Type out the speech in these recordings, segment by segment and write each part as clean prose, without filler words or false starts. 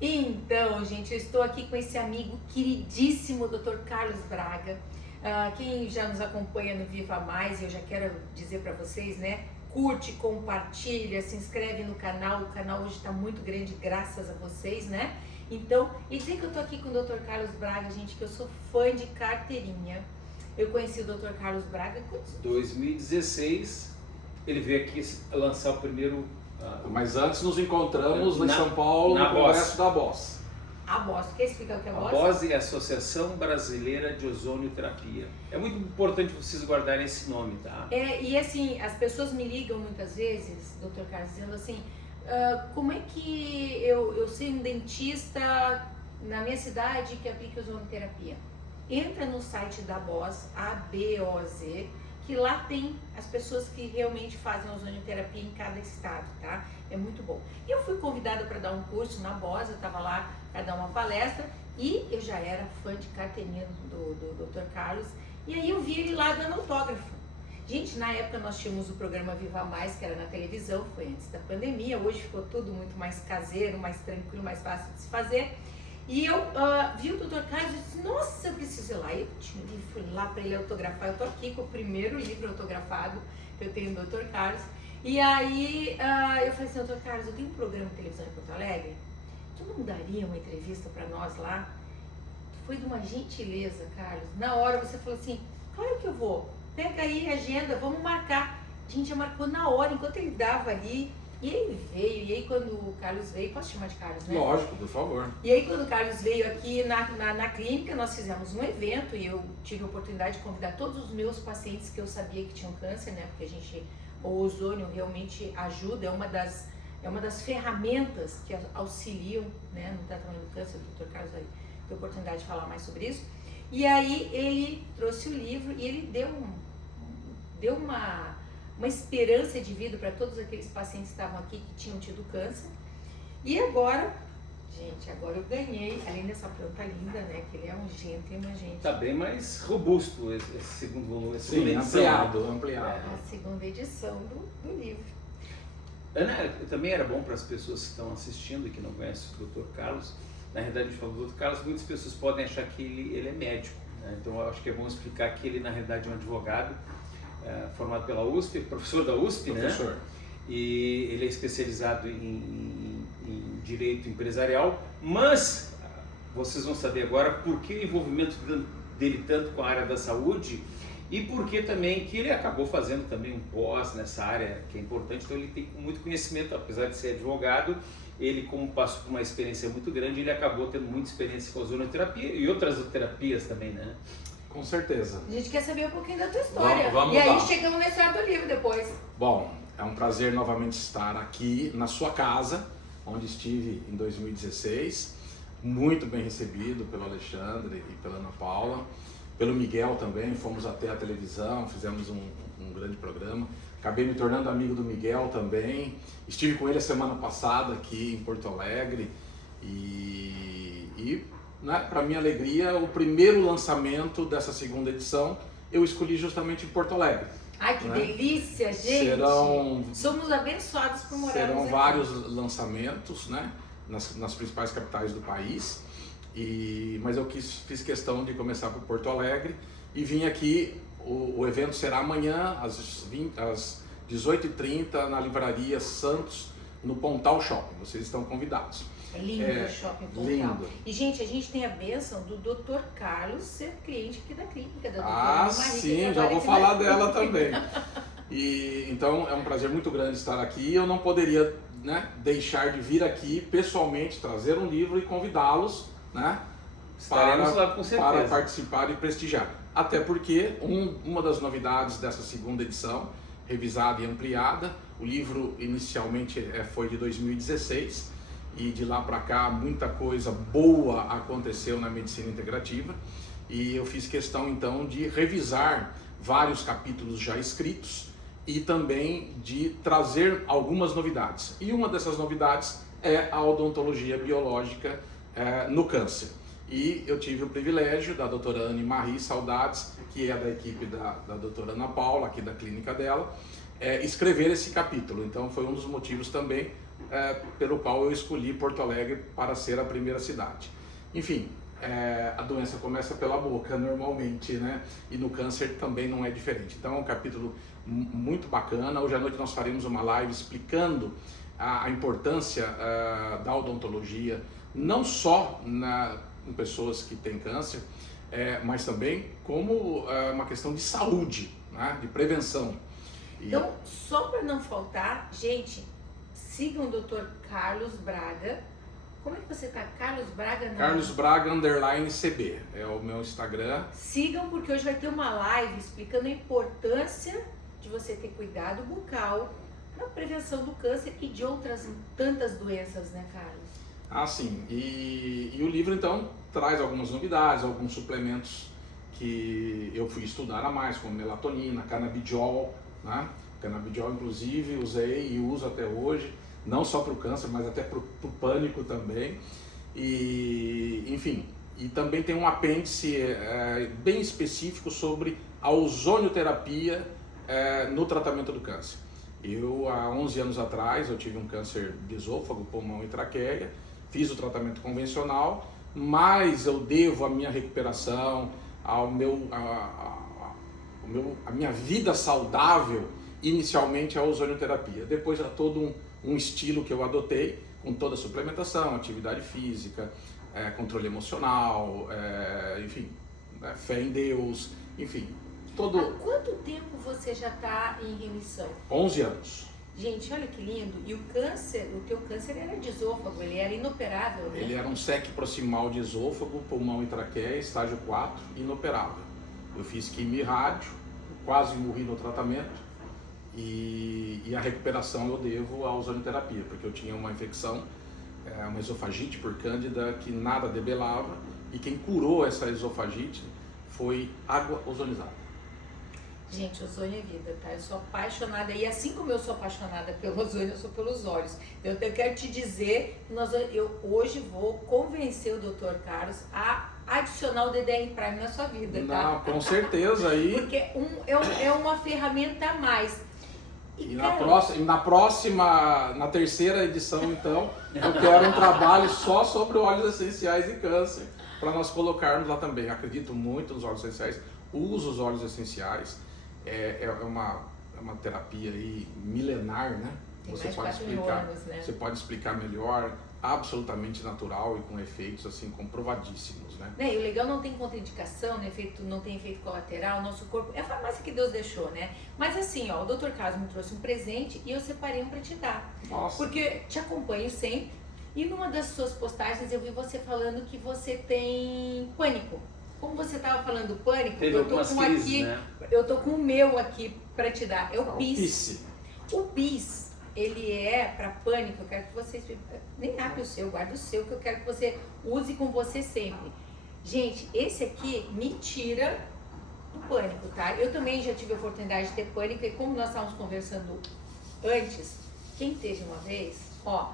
Então, gente, eu estou aqui com esse amigo queridíssimo, Dr. Carlos Braga. Quem já nos acompanha no Viva Mais, eu já quero dizer para vocês, né? Curte, compartilha, se inscreve no canal. O canal hoje está muito grande, graças a vocês, né? Então, e dizer que eu tô aqui com o Dr. Carlos Braga, gente, que eu sou fã de carteirinha. Eu conheci o Dr. Carlos Braga em 2016, ele veio aqui lançar o primeiro... Mas antes nos encontramos em São Paulo, no congresso da BOS. A BOS, quer explicar o que é a BOS? A BOS é a Associação Brasileira de Ozonioterapia. É muito importante vocês guardarem esse nome, tá? E assim, as pessoas me ligam muitas vezes, Dr. Carlos, dizendo assim, como é que eu sei um dentista na minha cidade que aplica ozonoterapia? Entra no site da BOS, ABOZ, que lá tem as pessoas que realmente fazem ozonioterapia em cada estado, tá? É muito bom. E eu fui convidada para dar um curso na BOS, eu estava lá para dar uma palestra e eu já era fã de carteirinha do Dr. Carlos, e aí eu vi ele lá dando autógrafo. Gente, na época nós tínhamos o programa Viva Mais, que era na televisão, foi antes da pandemia, hoje ficou tudo muito mais caseiro, mais tranquilo, mais fácil de se fazer. E eu vi o Dr. Carlos e disse, nossa, eu preciso ir lá. Eu fui lá para ele autografar, eu tô aqui com o primeiro livro autografado que eu tenho do Dr. Carlos. E aí eu falei assim, Dr. Carlos, eu tenho um programa de televisão em Porto Alegre, tu não daria uma entrevista para nós lá? Foi de uma gentileza, Carlos. Na hora você falou assim, claro que eu vou, pega aí a agenda, vamos marcar. A gente já marcou na hora, enquanto ele dava ali. E ele veio, e aí quando o Carlos veio, posso chamar de Carlos, né? Lógico, por favor. E aí quando o Carlos veio aqui na clínica, nós fizemos um evento e eu tive a oportunidade de convidar todos os meus pacientes que eu sabia que tinham câncer, né? Porque o ozônio realmente ajuda, é uma das ferramentas que auxiliam, né, no tratamento do câncer. O Dr. Carlos vai ter a oportunidade de falar mais sobre isso. E aí ele trouxe o livro e ele deu uma esperança de vida para todos aqueles pacientes que estavam aqui que tinham tido câncer. E agora, gente, agora eu ganhei, além dessa planta linda, né, que ele é um gentleman, gente. Tá bem mais robusto esse segundo volume, essa segunda edição. Ampliado. A segunda edição do livro. Ana, também era bom para as pessoas que estão assistindo e que não conhecem o Dr. Carlos. Na realidade, a gente fala do Dr. Carlos, muitas pessoas podem achar que ele é médico, né? Então eu acho que é bom explicar que ele na realidade é um advogado, formado pela USP, professor da USP, professor, né? E ele é especializado em direito empresarial, mas vocês vão saber agora por que o envolvimento dele tanto com a área da saúde e por que também que ele acabou fazendo também um pós nessa área que é importante. Então ele tem muito conhecimento, apesar de ser advogado, ele como passou por uma experiência muito grande, ele acabou tendo muita experiência com a ozonoterapia e outras terapias também, né? Com certeza. A gente quer saber um pouquinho da tua história. Vamos e aí lá. chegamos na história do livro depois. Bom, é um prazer novamente estar aqui na sua casa, onde estive em 2016. Muito bem recebido pelo Alexandre e pela Ana Paula. Pelo Miguel também, fomos até a televisão, fizemos um grande programa. Acabei me tornando amigo do Miguel também. Estive com ele a semana passada aqui em Porto Alegre. E né, para minha alegria, o primeiro lançamento dessa segunda edição eu escolhi justamente em Porto Alegre. Ai, que delícia, gente! Somos abençoados por morarmos Serão aqui. vários lançamentos, né, nas principais capitais do país. Mas eu fiz questão de começar por Porto Alegre e vim aqui. O evento será amanhã às 18h30 na Livraria Santos, no Pontal Shopping. Vocês estão convidados. É lindo o Shopping Pontal. Lindo. E, gente, a gente tem a bênção do Dr. Carlos ser cliente aqui da clínica da Ah, doutora Marie, sim, já vou falar dela também. Então é um prazer muito grande estar aqui. Eu não poderia, né, deixar de vir aqui pessoalmente, trazer um livro e convidá-los, né, para participar e prestigiar. Até porque uma das novidades dessa segunda edição, revisada e ampliada, o livro inicialmente foi de 2016 e de lá para cá muita coisa boa aconteceu na medicina integrativa e eu fiz questão então de revisar vários capítulos já escritos e também de trazer algumas novidades. E uma dessas novidades é a odontologia biológica no câncer. E eu tive o privilégio da doutora Anne Marie, saudades, que é da equipe da doutora Ana Paula, aqui da clínica dela, escrever esse capítulo. Então foi um dos motivos também pelo qual eu escolhi Porto Alegre para ser a primeira cidade. Enfim, a doença começa pela boca normalmente, né? E no câncer também não é diferente. Então é um capítulo muito bacana. Hoje à noite nós faremos uma live explicando a importância da odontologia, não só em pessoas que têm câncer, mas também como uma questão de saúde, né? De prevenção. Então, só para não faltar, gente, sigam o Dr. Carlos Braga. Como é que você tá? Carlos Braga? Não. Carlos Braga _CB é o meu Instagram. Sigam, porque hoje vai ter uma live explicando a importância de você ter cuidado bucal na prevenção do câncer e de outras tantas doenças, né, Carlos? Ah, sim. E o livro, então, traz algumas novidades, alguns suplementos que eu fui estudar a mais, como melatonina, canabidiol, né? Canabidiol, inclusive, usei e uso até hoje, não só para o câncer, mas até para o pânico também. E, enfim, e também tem um apêndice bem específico sobre a ozonioterapia no tratamento do câncer. Eu, há 11 anos atrás, eu tive um câncer de esôfago, pulmão e traqueia, fiz o tratamento convencional, mas eu devo a minha recuperação, a minha vida saudável, inicialmente a ozonioterapia. Depois a todo um estilo que eu adotei, com toda a suplementação, atividade física, controle emocional, enfim, fé em Deus, enfim. Há quanto tempo você já está em remissão? 11 anos. Gente, olha que lindo. E o câncer, o teu câncer era de esôfago, ele era inoperável, né? Ele era um SEC proximal de esôfago, pulmão e traqueia, estágio 4, inoperável. Eu fiz quimio e rádio, quase morri no tratamento e a recuperação eu devo à ozonioterapia, porque eu tinha uma infecção, uma esofagite por cândida que nada debelava, e quem curou essa esofagite foi água ozonizada. Gente, ozônio é vida, tá? Eu sou apaixonada, e assim como eu sou apaixonada pelo ozônio, eu sou pelos olhos. Eu quero te dizer que eu hoje vou convencer o Dr. Carlos a adicionar o DDR Prime na sua vida, tá? Não, com certeza. Porque é uma ferramenta a mais. E na terceira edição, então, eu quero um trabalho só sobre óleos essenciais e câncer, para nós colocarmos lá também. Acredito muito nos óleos essenciais, uso os óleos essenciais. É uma terapia aí milenar, né? Tem Você mais de pode 4.000 explicar, anos, né? você pode explicar melhor, absolutamente natural e com efeitos assim comprovadíssimos, né? E o legal não tem contraindicação, não tem efeito colateral, nosso corpo é a farmácia que Deus deixou, né? Mas assim, ó, o Dr. Carlos me trouxe um presente e eu separei um para te dar. Nossa. Porque te acompanho sempre e numa das suas postagens eu vi você falando que você tem pânico. Como você estava falando pânico, teve eu tô algumas com crises, aqui, né? eu tô com o meu aqui para te dar. É o PIS. PIS. O PIS, ele é para pânico. Eu quero que vocês nem abre o seu, guarda o seu, que eu quero que você use com você sempre. Gente, esse aqui me tira do pânico, tá? Eu também já tive a oportunidade de ter pânico e como nós estávamos conversando antes, quem teve uma vez, ó,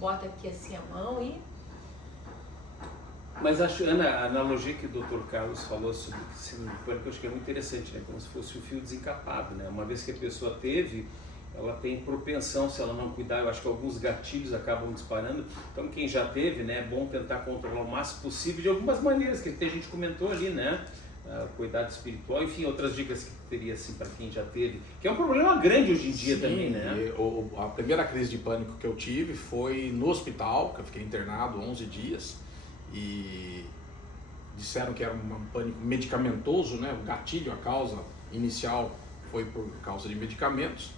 bota aqui assim a mão e... Mas acho, Ana, a analogia que o Dr. Carlos falou sobre síndrome de pânico, eu acho que é muito interessante, né? Como se fosse um fio desencapado, né? Uma vez que a pessoa teve, ela tem propensão, se ela não cuidar, eu acho que alguns gatilhos acabam disparando. Então quem já teve, né, é bom tentar controlar o máximo possível de algumas maneiras, que a gente comentou ali, né? Cuidado espiritual, enfim, outras dicas que teria assim para quem já teve, que é um problema grande hoje em dia. Sim, também, né? A primeira crise de pânico que eu tive foi no hospital, que eu fiquei internado 11 dias. E disseram que era um pânico medicamentoso, né? O gatilho, a causa inicial foi por causa de medicamentos,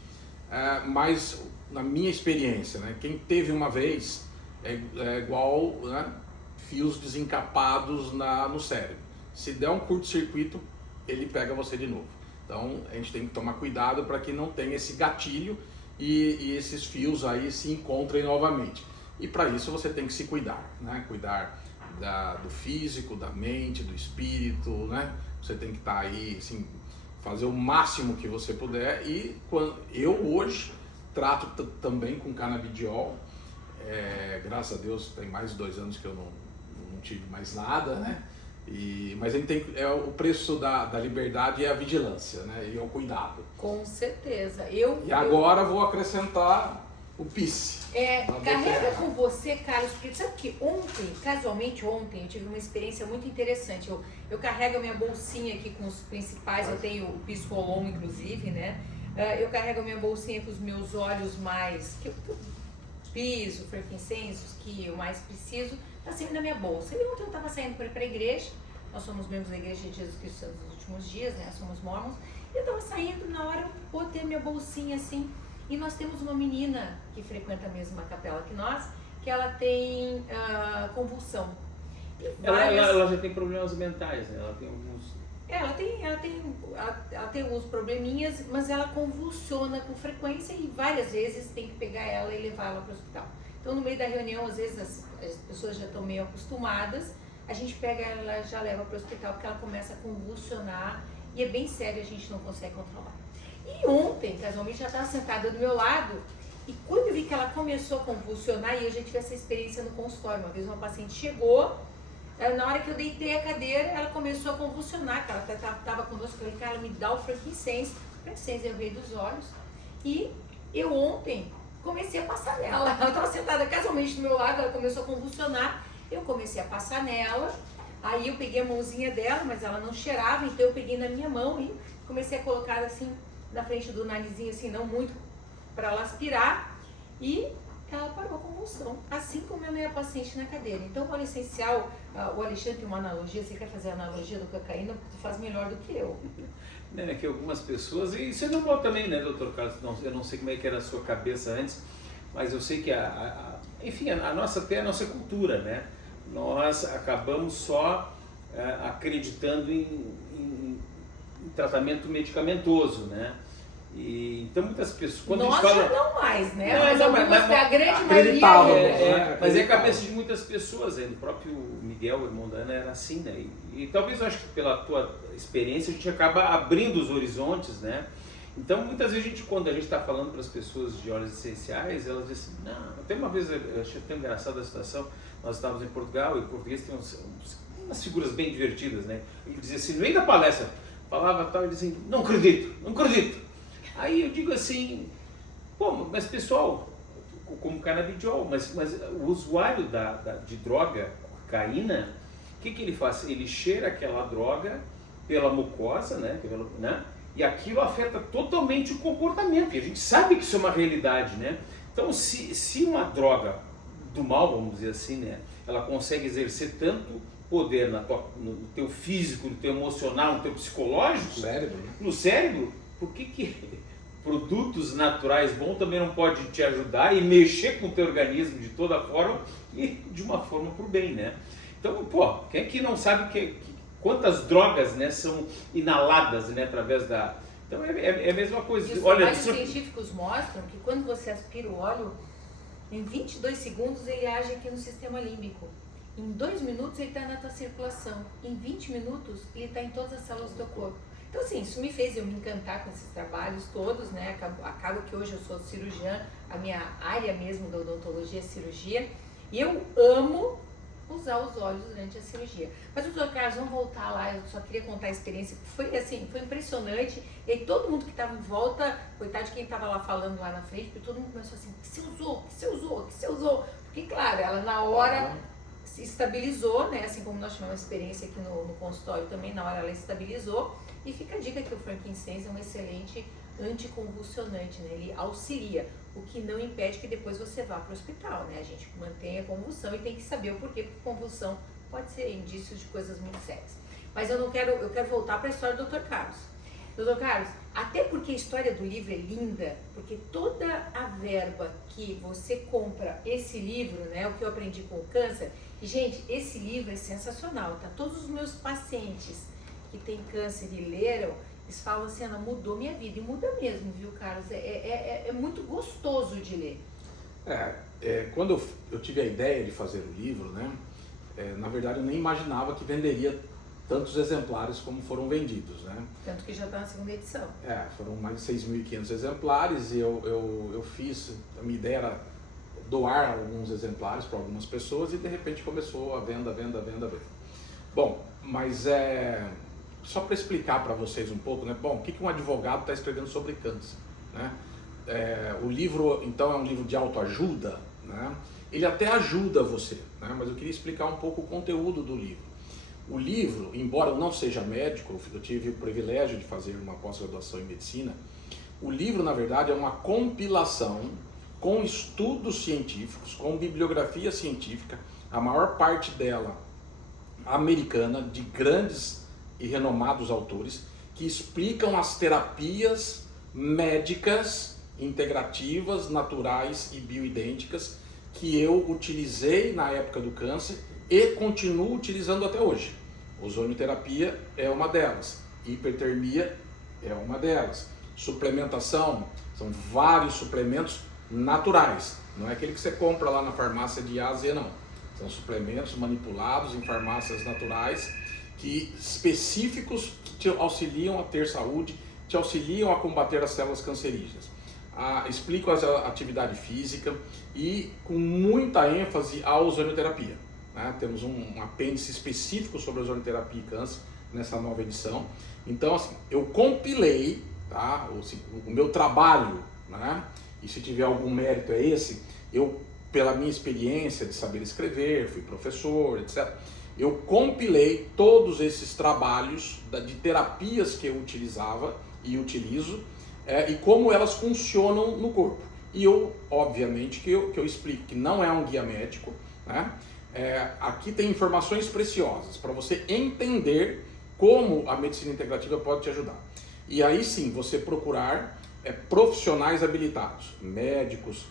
mas na minha experiência, né? Quem teve uma vez é igual, né? Fios desencapados no cérebro. Se der um curto-circuito, ele pega você de novo. Então a gente tem que tomar cuidado para que não tenha esse gatilho e esses fios aí se encontrem novamente. E para isso você tem que se cuidar, né? Cuidar do físico, da mente, do espírito, né? Você tem que estar aí, assim, fazer o máximo que você puder. E eu hoje trato também com canabidiol. Graças a Deus tem mais de 2 anos que eu não tive mais nada, né? Mas a gente tem, o preço da liberdade é a vigilância, né? E é o cuidado. Com certeza. Agora vou acrescentar o PIS. Carrega com você, Carlos, porque sabe que casualmente ontem, eu tive uma experiência muito interessante. Eu carrego a minha bolsinha aqui com os principais, eu tenho o PIS Rolon, inclusive, né? Eu carrego a minha bolsinha com os meus óleos mais... PIS, o frankincenso, que eu mais preciso, tá sempre na minha bolsa. E ontem eu estava saindo para ir para a igreja, nós somos membros da Igreja de Jesus Cristo nos últimos dias, né? Somos mormons. E eu estava saindo, na hora eu botei a minha bolsinha assim, e nós temos uma menina que frequenta a mesma capela que nós, que ela tem convulsão. Ela já tem problemas mentais, né? Ela tem alguns... Ela tem alguns probleminhas, mas ela convulsiona com frequência e várias vezes tem que pegar ela e levar ela para o hospital. Então, no meio da reunião, às vezes as pessoas já estão meio acostumadas, a gente pega ela e já leva para o hospital porque ela começa a convulsionar e é bem sério, a gente não consegue controlar. E ontem, casualmente, já estava sentada do meu lado e quando eu vi que ela começou a convulsionar, e eu já tive essa experiência no consultório, uma vez uma paciente chegou, na hora que eu deitei a cadeira, ela começou a convulsionar, que ela estava conosco, eu falei, cara, me dá o frankincense. O frankincense é o rei dos olhos. E eu ontem comecei a passar nela. Ela estava sentada casualmente do meu lado, ela começou a convulsionar, eu comecei a passar nela, aí eu peguei a mãozinha dela, mas ela não cheirava, então eu peguei na minha mão e comecei a colocar assim, na frente do narizinho, assim, não muito, para ela aspirar, e ela parou a convulsão, assim como a minha paciente na cadeira. Então, o óleo essencial, o Alexandre tem uma analogia, você quer fazer a analogia do cocaína, porque tu faz melhor do que eu. É que algumas pessoas, e isso é normal também, né, doutor Carlos? Eu não sei como é que era a sua cabeça antes, mas eu sei que, enfim, a nossa cultura, né? Nós acabamos só acreditando em tratamento medicamentoso, né? E, então muitas pessoas, quando nós a gente fala... já não mais, né? Não, mas não, algumas, a grande acreditava, maioria... mas é a cabeça de muitas pessoas, o próprio Miguel, o irmão da Ana, era assim, né? E talvez eu acho que pela tua experiência a gente acaba abrindo os horizontes, né? Então muitas vezes quando a gente está falando para as pessoas de óleos essenciais, elas dizem assim, não, até uma vez eu achei tão engraçada a situação, nós estávamos em Portugal e o português tem umas figuras bem divertidas, né? Ele dizia assim, no meio da palestra, falava tal, ele dizia assim, não acredito. Aí eu digo assim, pô, mas pessoal, como canabidiol, mas o usuário de droga, cocaína, o que ele faz? Ele cheira aquela droga pela mucosa, né? E aquilo afeta totalmente o comportamento, e a gente sabe que isso é uma realidade, né? Então, se uma droga do mal, vamos dizer assim, né? Ela consegue exercer tanto poder no teu físico, no teu emocional, no teu psicológico, no cérebro, por que produtos naturais bons também não pode te ajudar e mexer com o teu organismo de toda forma e de uma forma pro bem, né? Então, pô, quem é que não sabe quantas drogas, né, são inaladas, né, através da... Então é a mesma coisa. E os trabalhos científicos mostram que quando você aspira o óleo, em 22 segundos ele age aqui no sistema límbico. Em 2 minutos ele está na tua circulação. Em 20 minutos ele está em todas as células do teu corpo. Então, assim, isso me fez eu me encantar com esses trabalhos todos, né? Acaba que hoje eu sou cirurgiã, a minha área mesmo da odontologia é cirurgia, e eu amo usar os óleos durante a cirurgia. Mas, doutor Carlos, vamos voltar lá, eu só queria contar a experiência, foi assim, foi impressionante, e aí todo mundo que estava em volta, coitado de quem estava lá falando lá na frente, porque todo mundo começou assim, o que você usou? Porque, claro, ela na hora se estabilizou, né? Assim como nós tivemos uma experiência aqui no consultório também, na hora ela estabilizou. E fica a dica que o frankincense é um excelente anticonvulsionante, né? Ele auxilia, o que não impede que depois você vá para o hospital, né? A gente mantém a convulsão e tem que saber o porquê, porque convulsão pode ser indício de coisas muito sérias. Mas eu quero voltar para a história do Dr. Carlos. Dr. Carlos, até porque a história do livro é linda, porque toda a verba que você compra esse livro, né? O que eu aprendi com o câncer, e gente, esse livro é sensacional, tá? Todos os meus pacientes que tem câncer e leram, eles falam assim, Ana, mudou minha vida, e muda mesmo, viu, Carlos? É muito gostoso de ler. Quando eu tive a ideia de fazer o livro, né, na verdade eu nem imaginava que venderia tantos exemplares como foram vendidos, né? Tanto que já está na segunda edição. Foram mais de 6.500 exemplares e eu fiz, a minha ideia era doar alguns exemplares para algumas pessoas e de repente começou a venda. Bom, mas só para explicar para vocês um pouco, né? Bom, o que um advogado está escrevendo sobre câncer, né? o livro, então, é um livro de autoajuda, né? Ele até ajuda você, né? Mas eu queria explicar um pouco o conteúdo do livro. O livro, embora eu não seja médico, eu tive o privilégio de fazer uma pós-graduação em medicina, o livro, na verdade, é uma compilação com estudos científicos, com bibliografia científica, a maior parte dela americana, de grandes e renomados autores, que explicam as terapias médicas, integrativas, naturais e bioidênticas que eu utilizei na época do câncer e continuo utilizando até hoje. Ozonioterapia é uma delas, hipertermia é uma delas. Suplementação, são vários suplementos naturais, não é aquele que você compra lá na farmácia de A a Z, não. São suplementos manipulados em farmácias naturais, específicos que te auxiliam a ter saúde, te auxiliam a combater as células cancerígenas. Explico a atividade física e com muita ênfase a ozonioterapia. Né? Temos um apêndice específico sobre a ozonioterapia e câncer nessa nova edição. Então, assim, eu compilei, tá, o meu trabalho, né? E se tiver algum mérito é esse, eu, pela minha experiência de saber escrever, fui professor, etc., eu compilei todos esses trabalhos de terapias que eu utilizava e utilizo, e como elas funcionam no corpo. E eu, obviamente, que eu explico que não é um guia médico, né? Aqui tem informações preciosas para você entender como a medicina integrativa pode te ajudar. E aí sim, você procurar profissionais habilitados, médicos,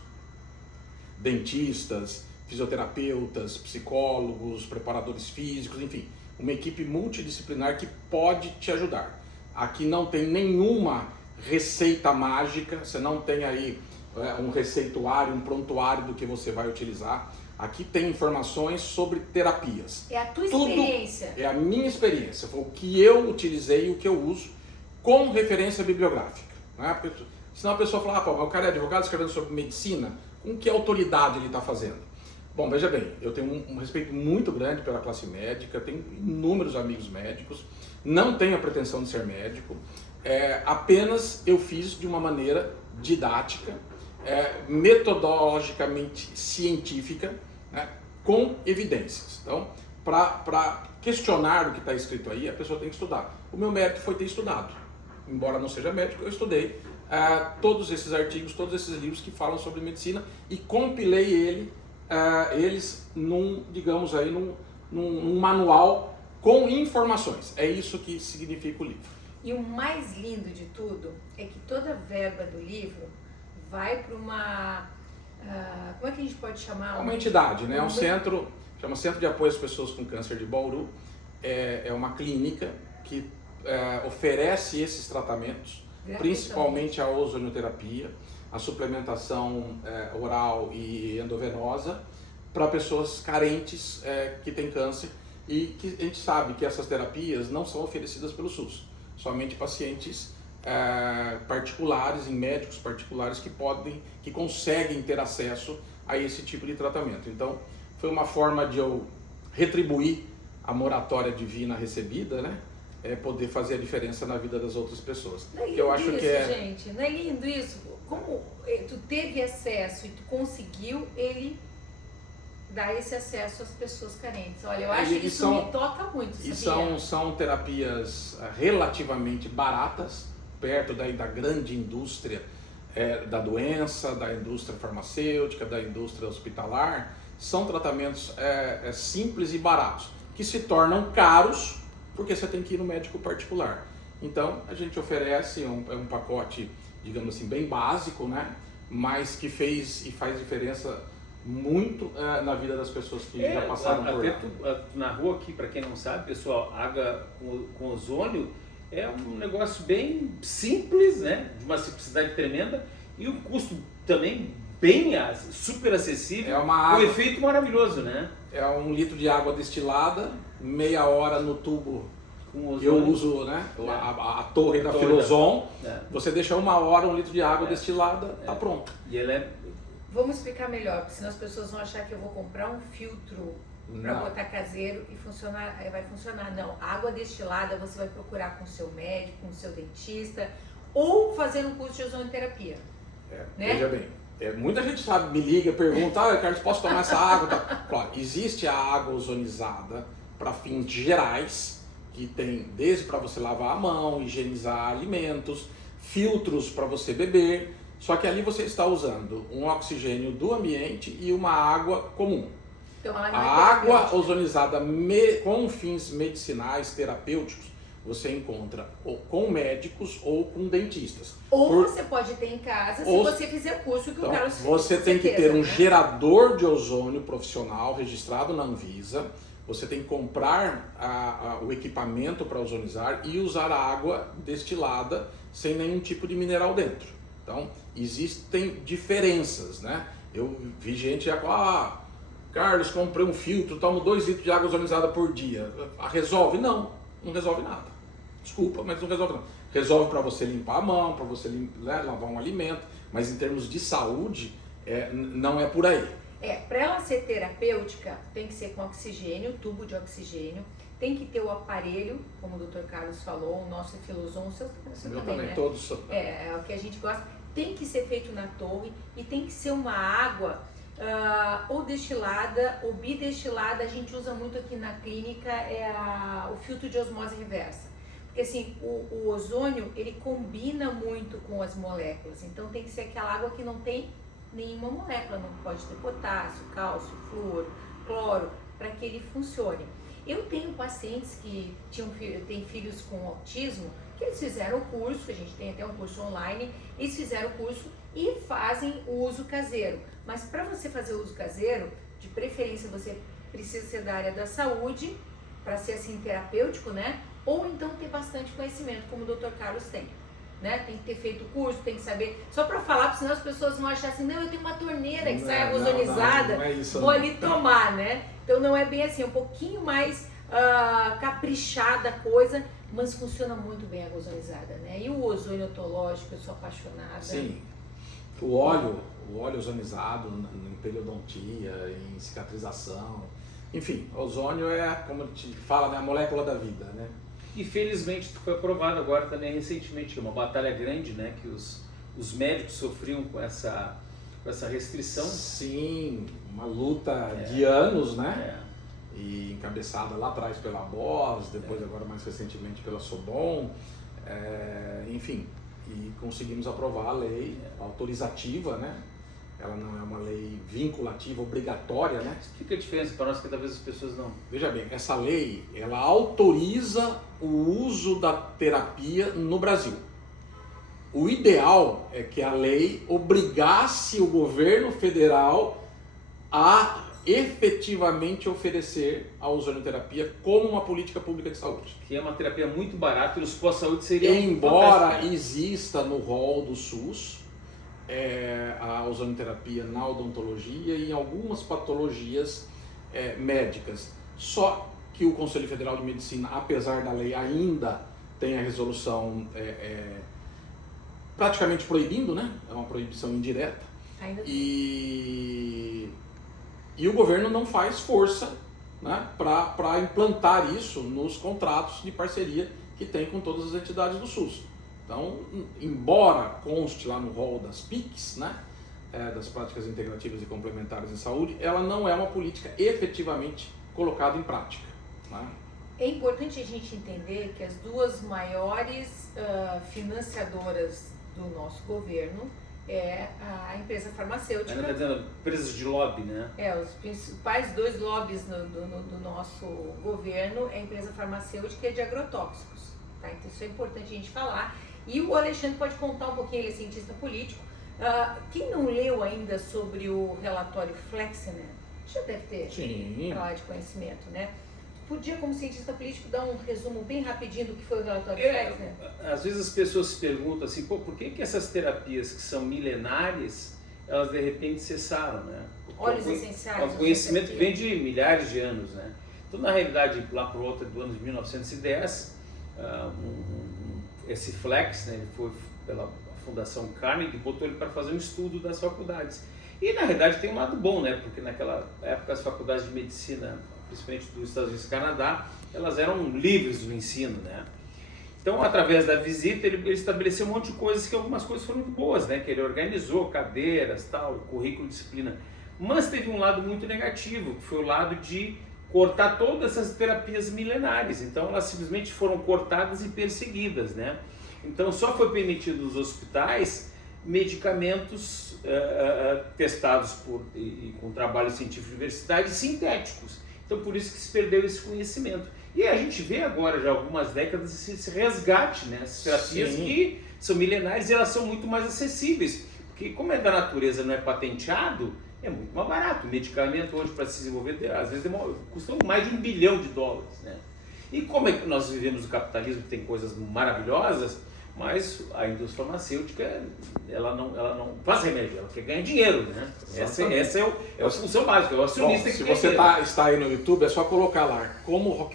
dentistas, fisioterapeutas, psicólogos, preparadores físicos, enfim, uma equipe multidisciplinar que pode te ajudar. Aqui não tem nenhuma receita mágica, você não tem aí um receituário, um prontuário do que você vai utilizar. Aqui tem informações sobre terapias. É a tua experiência. É a minha experiência, foi o que eu utilizei e o que eu uso com referência bibliográfica. Né? Senão a pessoa fala, pô, mas o cara é advogado escrevendo sobre medicina, com que autoridade ele está fazendo? Bom, veja bem, eu tenho um respeito muito grande pela classe médica, tenho inúmeros amigos médicos, não tenho a pretensão de ser médico, apenas eu fiz de uma maneira didática, metodologicamente científica, né, com evidências. Então, para questionar o que está escrito aí, a pessoa tem que estudar. O meu mérito foi ter estudado. Embora não seja médico, eu estudei todos esses artigos, todos esses livros que falam sobre medicina e compilei eles digamos aí, num manual com informações. É isso que significa o livro. E o mais lindo de tudo é que toda a verba do livro vai para uma... como é que a gente pode chamar? Uma entidade, né? Um centro, chama Centro de Apoio às Pessoas com Câncer de Bauru. É uma clínica que oferece esses tratamentos, principalmente a ozonioterapia, a suplementação oral e endovenosa para pessoas carentes que têm câncer e que a gente sabe que essas terapias não são oferecidas pelo SUS, somente pacientes particulares, em médicos particulares que conseguem ter acesso a esse tipo de tratamento. Então, foi uma forma de eu retribuir a moratória divina recebida, né? Poder fazer a diferença na vida das outras pessoas. Não é lindo eu acho isso, gente? Não é lindo isso? Como tu teve acesso e tu conseguiu dar esse acesso às pessoas carentes. Olha, eu acho que isso me toca muito, sabia? E são terapias relativamente baratas, perto da grande indústria da doença, da indústria farmacêutica, da indústria hospitalar. São tratamentos simples e baratos, que se tornam caros porque você tem que ir no médico particular. Então, a gente oferece um pacote, digamos assim, bem básico, né? Mas que fez e faz diferença muito na vida das pessoas que já passaram por lá. Na rua aqui, para quem não sabe, pessoal, água com ozônio é um negócio bem simples, né? De uma simplicidade tremenda e um custo também bem super acessível, um efeito maravilhoso, né? É 1 litro de água destilada, meia hora no tubo. Eu uso, né, a torre da Filoson. Você deixa 1 hora, 1 litro de água destilada, tá pronto. E ela Vamos explicar melhor, porque senão as pessoas vão achar que eu vou comprar um filtro para botar caseiro e vai funcionar. Não, água destilada você vai procurar com o seu médico, com o seu dentista ou fazer um curso de ozonioterapia. né? Veja bem, muita gente sabe, me liga, pergunta, Carlos, posso tomar essa água? Tá. Claro, existe a água ozonizada para fins gerais, que tem desde para você lavar a mão, higienizar alimentos, filtros para você beber, só que ali você está usando um oxigênio do ambiente e uma água comum. Então, ela A não é água terapêutica. ozonizada com fins medicinais, terapêuticos, você encontra ou com médicos ou com dentistas. Ou você pode ter em casa se você fizer o curso que Então, o Carlos fez. você com tem que certeza, ter um né? gerador de ozônio profissional registrado na Anvisa. Você tem que comprar o equipamento para ozonizar e usar água destilada sem nenhum tipo de mineral dentro. Então, existem diferenças, né? Eu vi gente já falar, Carlos, comprei um filtro, tomo 2 litros de água ozonizada por dia. Resolve? Não resolve nada. Desculpa, mas não resolve nada. Resolve para você limpar a mão, para você lavar um alimento, mas em termos de saúde, não é por aí. Para ela ser terapêutica, tem que ser com oxigênio, tubo de oxigênio, tem que ter o aparelho, como o Dr. Carlos falou, o nosso Filozon, o seu também, né? Todos. É o que a gente gosta. Tem que ser feito na torre e tem que ser uma água ou destilada ou bidestilada. A gente usa muito aqui na clínica o filtro de osmose reversa. Porque assim, o ozônio, ele combina muito com as moléculas. Então tem que ser aquela água que não tem nenhuma molécula. Não pode ter potássio, cálcio, flúor, cloro, para que ele funcione. Eu tenho pacientes que têm filhos com autismo, que eles fizeram o curso, a gente tem até um curso online, eles fizeram o curso e fazem o uso caseiro. Mas para você fazer o uso caseiro, de preferência você precisa ser da área da saúde, para ser assim terapêutico, né? Ou então ter bastante conhecimento, como o Dr. Carlos tem. Né? Tem que ter feito o curso, tem que saber. Só para falar, porque senão as pessoas vão achar assim, não, eu tenho uma torneira que sai água ozonizada, não é isso, vou ali tomar, né? Então não é bem assim, é um pouquinho mais caprichada a coisa, mas funciona muito bem a água ozonizada, né? E o ozônio otológico, eu sou apaixonada. Sim, o óleo ozonizado em periodontia, em cicatrização, enfim, ozônio como a gente fala, né, a molécula da vida, né? E felizmente foi aprovado agora também recentemente, uma batalha grande, né, que os médicos sofriam com essa restrição. Sim, uma luta de anos, né? E encabeçada lá atrás pela BOS, depois agora mais recentemente pela Sobom, enfim, e conseguimos aprovar a lei autorizativa, né? Ela não é uma lei vinculativa, obrigatória, né? Explica a diferença para nós, que talvez as pessoas não... Veja bem, essa lei, ela autoriza o uso da terapia no Brasil. O ideal é que a lei obrigasse o governo federal a efetivamente oferecer a ozonioterapia como uma política pública de saúde. Que é uma terapia muito barata e os pós-saúde seriam... Embora exista no rol do SUS a ozonioterapia na odontologia e em algumas patologias médicas. Só que o Conselho Federal de Medicina, apesar da lei, ainda tem a resolução praticamente proibindo, né? É uma proibição indireta. E o governo não faz força, né, para implantar isso nos contratos de parceria que tem com todas as entidades do SUS. Então, embora conste lá no rol das PICs, né, das práticas integrativas e complementares em saúde, ela não é uma política efetivamente colocada em prática. Né? É importante a gente entender que as duas maiores financiadoras do nosso governo é a empresa farmacêutica. Está dizendo empresas de lobby, né? Os principais 2 lobbies do nosso governo é a empresa farmacêutica e a de agrotóxicos. Tá? Então isso é importante a gente falar. E o Alexandre pode contar um pouquinho, ele é cientista político. Quem não leu ainda sobre o relatório Flexner, já deve ter falar de conhecimento, né? Podia, como cientista político, dar um resumo bem rapidinho do que foi o relatório Flexner? Às vezes as pessoas se perguntam assim, por que essas terapias que são milenares, elas de repente cessaram, né? Óleos essenciais. O conhecimento que vem de milhares de anos, né? Então, na realidade, lá por volta do ano de 1910, esse Flex, né, ele foi pela Fundação Carnegie, botou ele para fazer um estudo das faculdades. E na realidade tem um lado bom, né, porque naquela época as faculdades de medicina, principalmente dos Estados Unidos e Canadá, elas eram livres do ensino, né. Então, através da visita, ele estabeleceu um monte de coisas, que algumas coisas foram muito boas, né? Que ele organizou cadeiras, tal, currículo, disciplina. Mas teve um lado muito negativo, que foi o lado de cortar todas essas terapias milenares. Então, elas simplesmente foram cortadas e perseguidas, né? Então, só foi permitido nos hospitais medicamentos testados com trabalho científico de universidade sintéticos. Então, por isso que se perdeu esse conhecimento. E a gente vê agora, já há algumas décadas, esse resgate, né? Essas terapias Sim. que são milenares e elas são muito mais acessíveis. Porque como é da natureza, não é patenteado, é muito mais barato. O medicamento hoje para se desenvolver, às vezes custa mais de $1 bilhão, né? E como é que nós vivemos o capitalismo, que tem coisas maravilhosas, mas a indústria farmacêutica, ela não faz remédio, ela quer ganhar dinheiro, né? Essa é a função básica, é o acionista. Bom, que se quer você dinheiro. está aí no YouTube, é só colocar lá como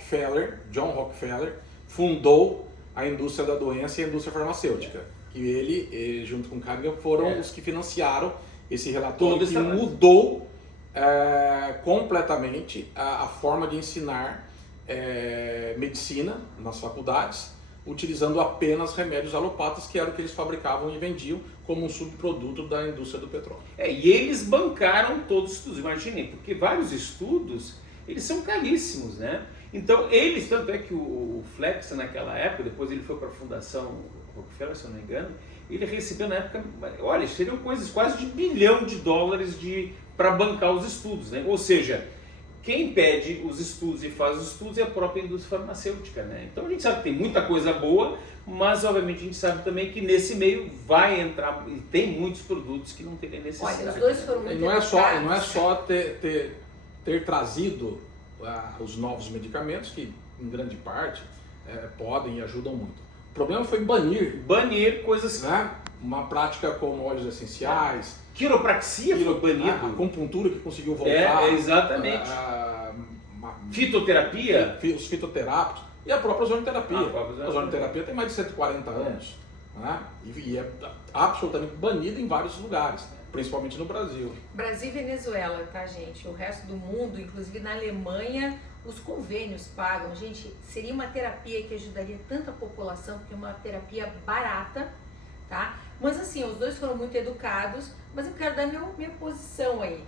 John Rockefeller, fundou a indústria da doença e a indústria farmacêutica. Que ele, junto com Carnegie, foram os que financiaram esse relatório que mudou completamente a forma de ensinar medicina nas faculdades, utilizando apenas remédios alopatas, que era o que eles fabricavam e vendiam como um subproduto da indústria do petróleo. E eles bancaram todos os estudos, imaginem, porque vários estudos, eles são caríssimos, né? Então eles, tanto é que o Flex naquela época, depois ele foi para a Fundação Rockefeller, se eu não me engano, ele recebeu na época, olha, seriam coisas quase de $1 bilhão para bancar os estudos, né? Ou seja, quem pede os estudos e faz os estudos é a própria indústria farmacêutica, né? Então a gente sabe que tem muita coisa boa, mas obviamente a gente sabe também que nesse meio vai entrar, e tem muitos produtos que não teriam necessidade. Olha, os dois foram muito Não é só ter trazido os novos medicamentos, que em grande parte podem e ajudam muito. O problema foi banir coisas, né? Uma prática como óleos essenciais, quiropraxia foi banido, acupuntura que conseguiu voltar, exatamente, fitoterapia, os fitoterápicos e a própria ozonoterapia. A ozonoterapia tem mais de 140 anos, né? E é absolutamente banida em vários lugares, principalmente no Brasil. Brasil e Venezuela, tá, gente? O resto do mundo, inclusive na Alemanha, os convênios pagam. Gente, seria uma terapia que ajudaria tanta população, porque é uma terapia barata, tá? Mas assim, os dois foram muito educados, mas eu quero dar minha posição aí.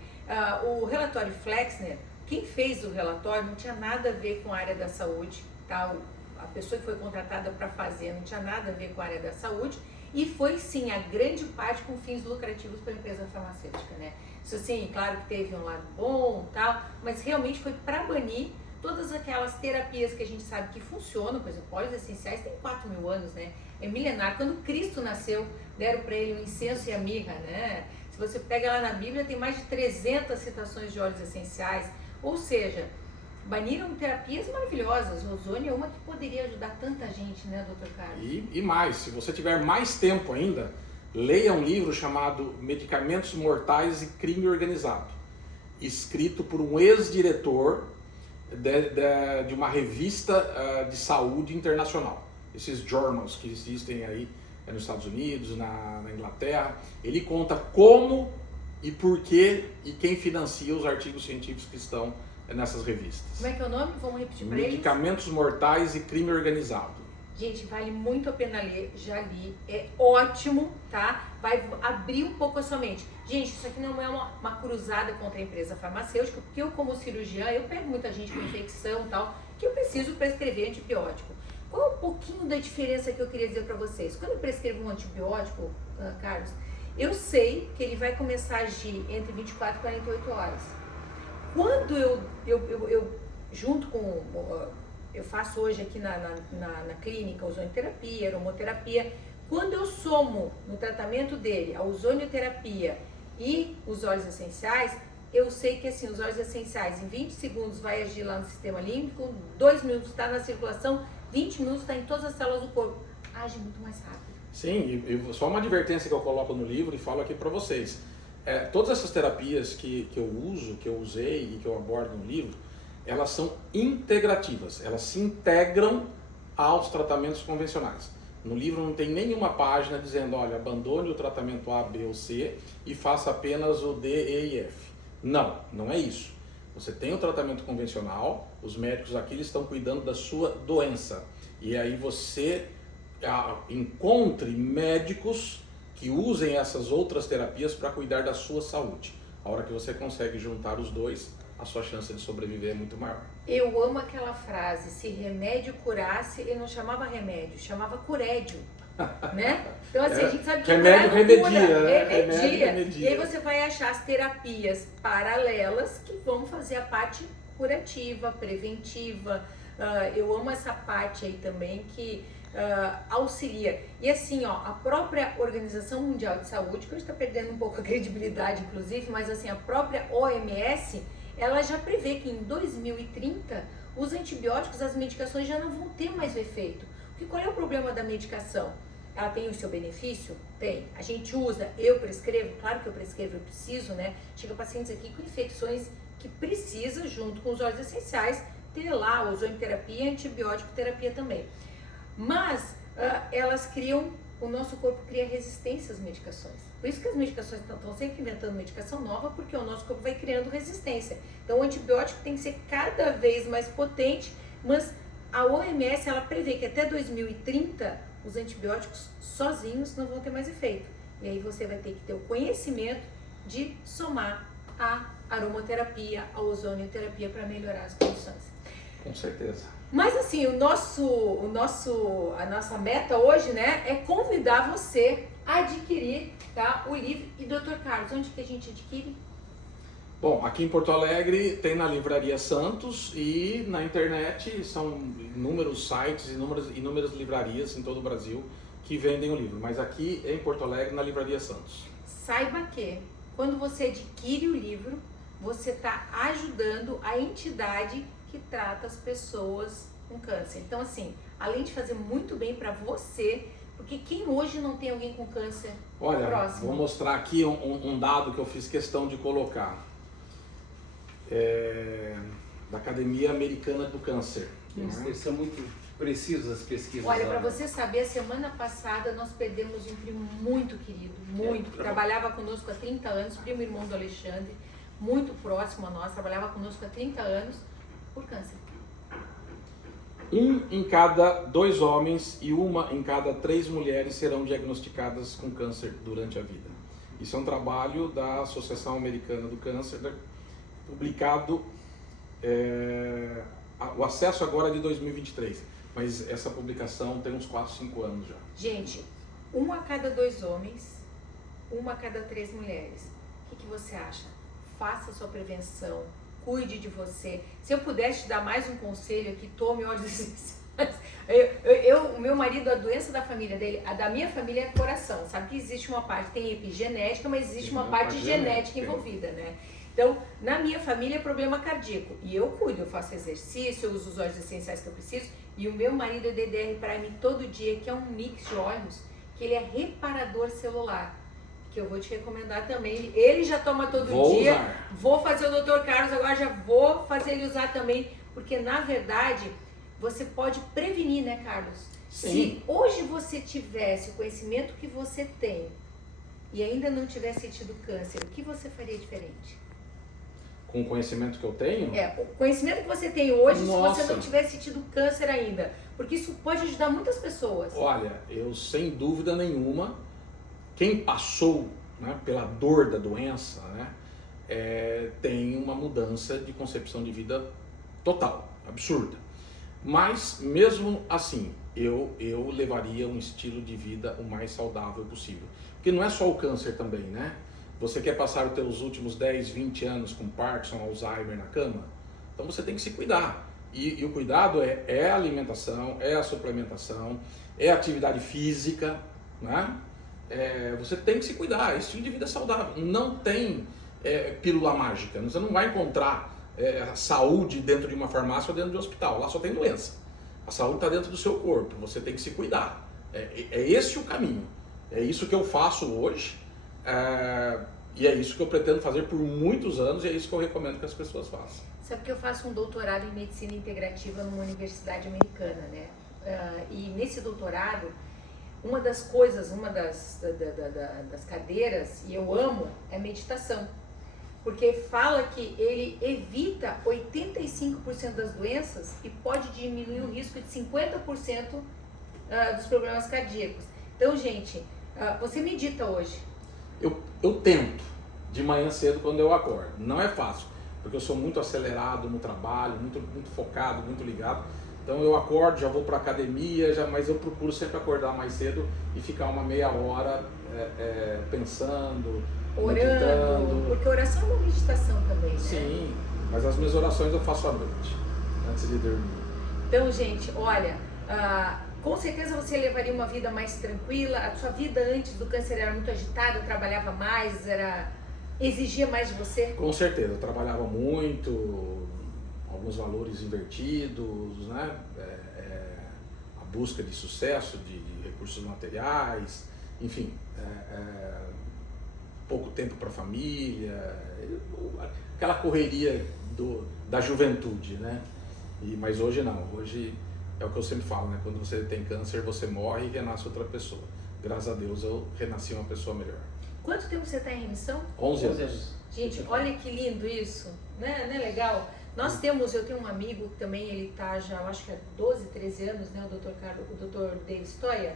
O relatório Flexner, quem fez o relatório não tinha nada a ver com a área da saúde, tá? A pessoa que foi contratada para fazer não tinha nada a ver com a área da saúde, e foi sim a grande parte com fins lucrativos para a empresa farmacêutica, né? Isso assim, claro que teve um lado bom e tal, mas realmente foi para banir todas aquelas terapias que a gente sabe que funcionam. Por exemplo, óleos essenciais tem 4.000 anos, né? É milenar. Quando Cristo nasceu, deram para ele o incenso e a mirra, né? Se você pega lá na Bíblia, tem mais de 300 citações de óleos essenciais. Ou seja, baniram terapias maravilhosas. O ozônio é uma que poderia ajudar tanta gente, né, Dr. Carlos? E mais, se você tiver mais tempo ainda, leia um livro chamado Medicamentos Mortais e Crime Organizado, escrito por um ex-diretor de uma revista de saúde internacional. Esses journals que existem aí nos Estados Unidos, na Inglaterra. Ele conta como e por que e quem financia os artigos científicos que estão nessas revistas. Como é que é o nome? Vamos repetir para eles? Medicamentos Mortais e Crime Organizado. Gente, vale muito a pena ler, já li, é ótimo, tá? Vai abrir um pouco a sua mente. Gente, isso aqui não é uma cruzada contra a empresa farmacêutica, porque eu como cirurgiã, eu pego muita gente com infecção e tal, que eu preciso prescrever antibiótico. Qual é um pouquinho da diferença que eu queria dizer para vocês? Quando eu prescrevo um antibiótico, Carlos, eu sei que ele vai começar a agir entre 24 e 48 horas. Quando eu junto com... eu faço hoje aqui na clínica ozonoterapia, aromoterapia. Quando eu somo no tratamento dele a ozonioterapia e os óleos essenciais, eu sei que assim, os óleos essenciais em 20 segundos vai agir lá no sistema límbico, 2 minutos está na circulação, 20 minutos está em todas as células do corpo. Age muito mais rápido. Sim, e só uma advertência que eu coloco no livro e falo aqui para vocês. Todas essas terapias que eu uso, que eu usei e que eu abordo no livro, elas são integrativas, elas se integram aos tratamentos convencionais. No livro não tem nenhuma página dizendo, olha, abandone o tratamento A, B ou C e faça apenas o D, E e F. Não, não é isso. Você tem o tratamento convencional, os médicos aqui estão cuidando da sua doença. E aí você encontre médicos que usem essas outras terapias para cuidar da sua saúde. A hora que você consegue juntar os dois, a sua chance de sobreviver é muito maior. Eu amo aquela frase, se remédio curasse, ele não chamava remédio, chamava curédio, né? Então assim, a gente sabe que remédio remedia, né? E aí você vai achar as terapias paralelas que vão fazer a parte curativa, preventiva. Eu amo essa parte aí também que auxilia. E assim, ó, a própria Organização Mundial de Saúde, que hoje está perdendo um pouco a credibilidade, inclusive, mas assim, a própria OMS, ela já prevê que em 2030 os antibióticos, as medicações já não vão ter mais o efeito. Porque qual é o problema da medicação? Ela tem o seu benefício? Tem. A gente usa, eu prescrevo, claro que eu prescrevo, eu preciso, né? Chega pacientes aqui com infecções que precisa, junto com os óleos essenciais, ter lá ozonioterapia e antibiótico terapia também. Mas elas criam, o nosso corpo cria resistência às medicações. Por isso que as medicações estão sempre inventando medicação nova, porque o nosso corpo vai criando resistência. Então o antibiótico tem que ser cada vez mais potente, mas a OMS ela prevê que até 2030 os antibióticos sozinhos não vão ter mais efeito. E aí você vai ter que ter o conhecimento de somar a aromaterapia, a ozonioterapia para melhorar as condições. Com certeza. Mas assim, a nossa meta hoje, né, é convidar você a adquirir, tá, o livro. E Dr. Carlos, onde que a gente adquire? Bom, aqui em Porto Alegre tem na Livraria Santos e na internet são inúmeros sites, inúmeras livrarias em todo o Brasil que vendem o livro. Mas aqui em Porto Alegre, na Livraria Santos. Saiba que quando você adquire o livro, você está ajudando a entidade que trata as pessoas com câncer. Então assim, além de fazer muito bem para você, porque quem hoje não tem alguém com câncer próximo? Vou mostrar aqui um dado que eu fiz questão de colocar. Da Academia Americana do Câncer. Eles são muito precisos as pesquisas. Olha, para você saber, a semana passada nós perdemos um primo muito querido, muito, que trabalhava conosco há 30 anos, primo irmão do Alexandre, muito próximo a nós, trabalhava conosco há 30 anos, por câncer. 1 em cada 2 homens e 1 em cada 3 mulheres serão diagnosticadas com câncer durante a vida. Isso é um trabalho da Associação Americana do Câncer, publicado, o acesso agora é de 2023, mas essa publicação tem uns 4, 5 anos já. Gente, 1 a cada 2 homens, 1 a cada 3 mulheres. O que você acha? Faça a sua prevenção, cuide de você. Se eu pudesse te dar mais um conselho aqui, tome óleos essenciais. O meu marido, a doença da família dele, a da minha família é coração. Sabe que existe uma parte, tem epigenética, mas existe uma parte genética envolvida, né? Então, na minha família é problema cardíaco. E eu cuido, eu faço exercício, eu uso os óleos essenciais que eu preciso. E o meu marido é DDR Prime todo dia, que é um mix de óleos, que ele é reparador celular. Que eu vou te recomendar também. Ele já toma todo dia. Usar. Vou fazer o Dr. Carlos agora, já vou fazer ele usar também. Porque, na verdade, você pode prevenir, né, Carlos? Sim. Se hoje você tivesse o conhecimento que você tem e ainda não tivesse tido câncer, o que você faria diferente? Com o conhecimento que eu tenho? O conhecimento que você tem hoje, Nossa. se você não tivesse tido câncer ainda, porque isso pode ajudar muitas pessoas. Olha, eu sem dúvida nenhuma, quem passou, né, pela dor da doença, né, tem uma mudança de concepção de vida total, absurda. Mas mesmo assim, eu levaria um estilo de vida o mais saudável possível. Porque não é só o câncer também, né? Você quer passar os teus últimos 10, 20 anos com Parkinson, Alzheimer na cama? Então você tem que se cuidar. E o cuidado é a alimentação, é a suplementação, é a atividade física, né? Você tem que se cuidar, é estilo de vida saudável. Não tem pílula mágica, você não vai encontrar saúde dentro de uma farmácia ou dentro de um hospital, lá só tem doença. A saúde está dentro do seu corpo, você tem que se cuidar. É esse o caminho, é isso que eu faço hoje. E é isso que eu pretendo fazer por muitos anos e é isso que eu recomendo que as pessoas façam. Sabe que eu faço um doutorado em medicina integrativa numa universidade americana, né? E nesse doutorado, uma das coisas, uma das cadeiras, e eu amo, é meditação. Porque fala que ele evita 85% das doenças e pode diminuir o risco de 50% dos problemas cardíacos. Então, gente, você medita hoje? Eu tento, de manhã cedo quando eu acordo. Não é fácil, porque eu sou muito acelerado no trabalho, muito focado, muito ligado. Então eu acordo, já vou para academia, mas eu procuro sempre acordar mais cedo e ficar uma meia hora pensando, orando, meditando. porque oração é uma meditação também, né? Sim, mas as minhas orações eu faço à noite, antes de dormir. Então, gente, olha, com certeza você levaria uma vida mais tranquila. A sua vida antes do câncer era muito agitada, trabalhava mais, exigia mais de você? Com certeza, eu trabalhava muito, alguns valores invertidos, né? A busca de sucesso, de recursos materiais, enfim, pouco tempo para a família, aquela correria da juventude, né? Mas hoje não, hoje é o que eu sempre falo, né? Quando você tem câncer, você morre e renasce outra pessoa. Graças a Deus eu renasci uma pessoa melhor. Quanto tempo você está em remissão? 11 anos. Gente, olha que lindo isso, né? Não é legal? Eu tenho um amigo também, ele tá já, eu acho que há 12, 13 anos, né? O Dr. David Stoia.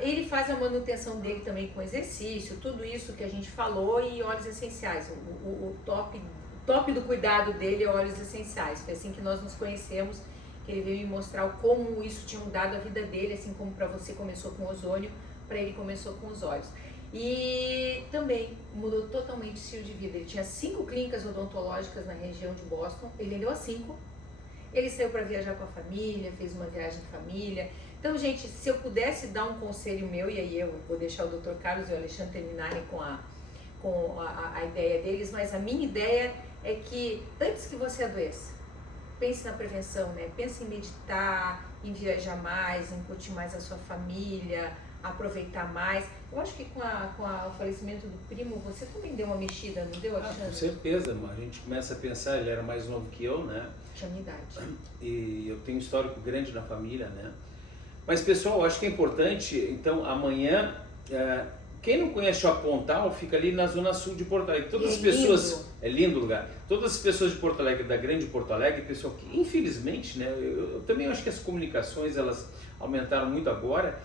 Ele faz a manutenção dele também com exercício, tudo isso que a gente falou, e óleos essenciais. O top do cuidado dele é óleos essenciais. Foi assim que nós nos conhecemos, que ele veio me mostrar como isso tinha mudado a vida dele, assim como para você começou com o ozônio, para ele começou com os óleos. E também mudou totalmente o estilo de vida. Ele tinha 5 clínicas odontológicas na região de Boston, ele vendeu as 5. Ele saiu para viajar com a família, fez uma viagem de família. Então, gente, se eu pudesse dar um conselho meu, e aí eu vou deixar o Dr. Carlos e o Alexandre terminarem com a ideia deles, mas a minha ideia é que antes que você adoeça, pense na prevenção, né? Pense em meditar, em viajar mais, em curtir mais a sua família, aproveitar mais. Eu acho que com o falecimento do primo, você também deu uma mexida, não deu, Alexandre? Com certeza, a gente começa a pensar, ele era mais novo que eu, né? Tinha minha idade. E eu tenho um histórico grande na família, né? Mas, pessoal, eu acho que é importante, então, amanhã, quem não conhece o Pontal, fica ali na zona sul de Porto Alegre. Todas as pessoas, lindo. é lindo o lugar, todas as pessoas de Porto Alegre, da grande Porto Alegre, pessoal que, infelizmente, né, eu também acho que as comunicações, elas aumentaram muito agora.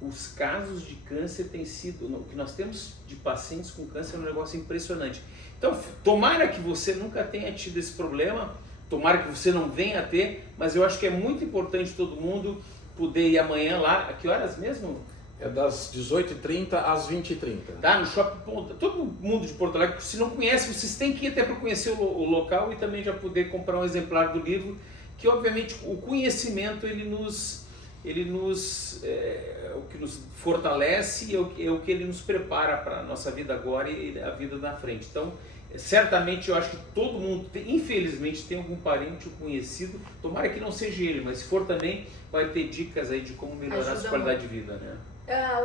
Os casos de câncer têm sido, o que nós temos de pacientes com câncer é um negócio impressionante. Então, tomara que você nunca tenha tido esse problema, tomara que você não venha a ter, mas eu acho que é muito importante todo mundo poder ir amanhã lá. A que horas mesmo? É das 18h30 às 20h30. Tá, no Shopping Pontal. Todo mundo de Porto Alegre, se não conhece, vocês têm que ir até para conhecer o local e também já poder comprar um exemplar do livro, que obviamente o conhecimento ele o que nos fortalece, é o que ele nos prepara para a nossa vida agora e a vida da frente. Então, certamente eu acho que todo mundo, infelizmente, tem algum parente ou conhecido, tomara que não seja ele, mas se for também, vai ter dicas aí de como melhorar a sua qualidade de vida, né?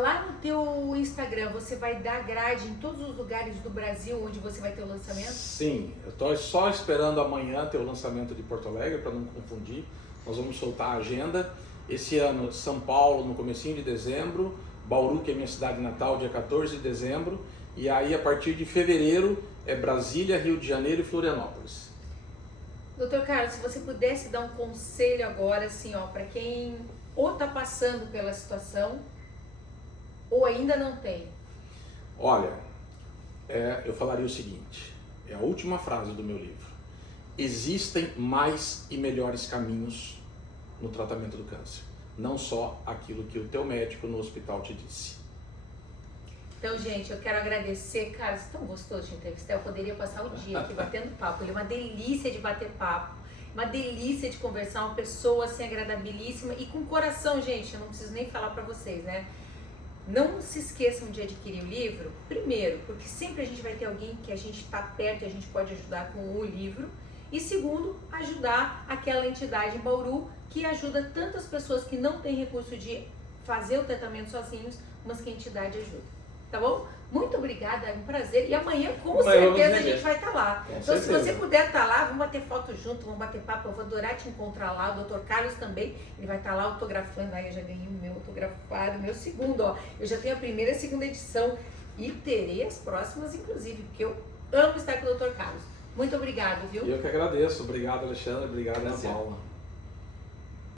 Lá no teu Instagram, você vai dar grade em todos os lugares do Brasil onde você vai ter o lançamento? Sim, eu estou só esperando amanhã ter o lançamento de Porto Alegre, para não confundir. Nós vamos soltar a agenda. Esse ano, São Paulo, no comecinho de dezembro, Bauru, que é minha cidade natal, dia 14 de dezembro, e aí a partir de fevereiro é Brasília, Rio de Janeiro e Florianópolis. Doutor Carlos, se você pudesse dar um conselho agora, assim, ó, para quem ou está passando pela situação ou ainda não tem. Olha, eu falaria o seguinte, é a última frase do meu livro. Existem mais e melhores caminhos no tratamento do câncer, não só aquilo que o teu médico no hospital te disse. Então, gente, eu quero agradecer, Carlos, tão gostoso de entrevistar, eu poderia passar o dia aqui batendo papo, ele é uma delícia de bater papo, uma delícia de conversar, uma pessoa assim agradabilíssima e com coração, gente, eu não preciso nem falar pra vocês, né? Não se esqueçam de adquirir o livro, primeiro, porque sempre a gente vai ter alguém que a gente está perto e a gente pode ajudar com o livro, e segundo, ajudar aquela entidade em Bauru que ajuda tantas pessoas que não têm recurso de fazer o tratamento sozinhos, mas que a entidade ajuda. Tá bom? Muito obrigada, é um prazer. E amanhã, com certeza, a gente vai estar lá. Então, se você puder estar lá, vamos bater foto junto, vamos bater papo. Eu vou adorar te encontrar lá. O Dr. Carlos também, ele vai estar lá autografando. Aí eu já ganhei o meu autografado, meu segundo, ó. Eu já tenho a primeira e a segunda edição e terei as próximas, inclusive, porque eu amo estar com o Dr. Carlos. Muito obrigado, viu? Eu que agradeço. Obrigado, Alexandre. Obrigado, Ana Paula.